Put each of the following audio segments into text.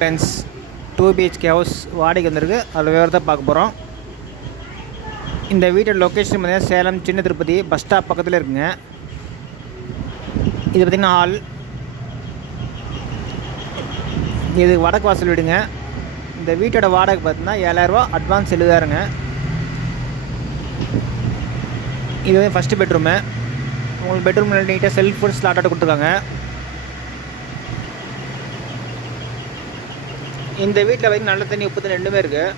Friends, 2 BHK house வாடகைக்கு வந்திருக்கு. அதில் விவரத்தை பார்க்க போகிறோம். இந்த வீட்டோட லொக்கேஷன் பார்த்தீங்கன்னா சேலம் சின்ன திருப்பதி பஸ் ஸ்டாப் பக்கத்தில் இருக்குங்க. இது பார்த்திங்கன்னா ஹால். இது வடக்கு வாசல் வீடுங்க. இந்த வீட்டோட வாடகை பார்த்தீங்கன்னா 7000 அட்வான்ஸ் 70,000ங்க. இது வந்து ஃபஸ்ட்டு பெட்ரூமு. உங்களுக்கு பெட்ரூம் நீட்டாக செல்ஃப் ஸ்லாட்டோட கொடுத்துருக்காங்க. இந்த வீட்டில் பார்த்தீங்கன்னா நல்ல தண்ணி உப்பு தண்ணி ரெண்டுமே இருக்குது.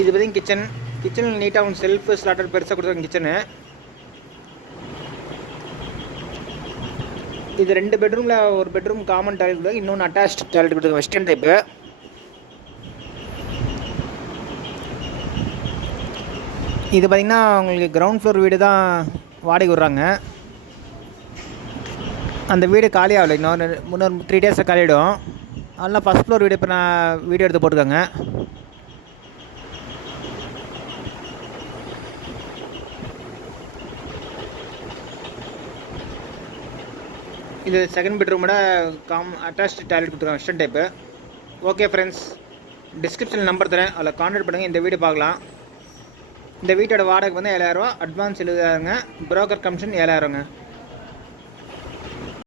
இது பார்த்தீங்கன்னா கிச்சனில் நீட்டாக உங்களுக்கு செல்ஃப் ஸ்லாட்டர் பெருசாக கொடுத்துருக்காங்க கிச்சனு. இது 2 பெட்ரூமில் ஒரு பெட்ரூம் காமன் டாய்லெட் கொடுத்தாங்க, இன்னொன்று அட்டாச் டாய்லெட் கொடுத்துருக்காங்க வெஸ்டர்ன் டைப்பு. இது பார்த்திங்கன்னா உங்களுக்கு கிரவுண்ட் ஃப்ளோர் வீடு தான் வாடகை விட்றாங்க. அந்த வீடு காலி ஆகலை, இன்னொரு 3 டேஸில் காலிவிடும். அதெல்லாம் ஃபஸ்ட் ஃப்ளோர் வீடு இப்போ நான் வீடியோ எடுத்து போட்டிருக்காங்க. இது செகண்ட் பெட்ரூமோட அட்டாச்டு டாய்லெட் கொடுத்துருக்காங்க வெஸ்டர்ன் டைப்பு. ஓகே ஃப்ரெண்ட்ஸ், டிஸ்கிரிப்ஷனில் நம்பர் தரேன், அதில் கான்டாக்ட் பண்ணுங்கள். இந்த வீடு பார்க்கலாம். இந்த வீட்டோட வாடகை வந்து 7000, அட்வான்ஸ் 70,000ங்க, புரோக்கர் கமிஷன் 7000ங்க.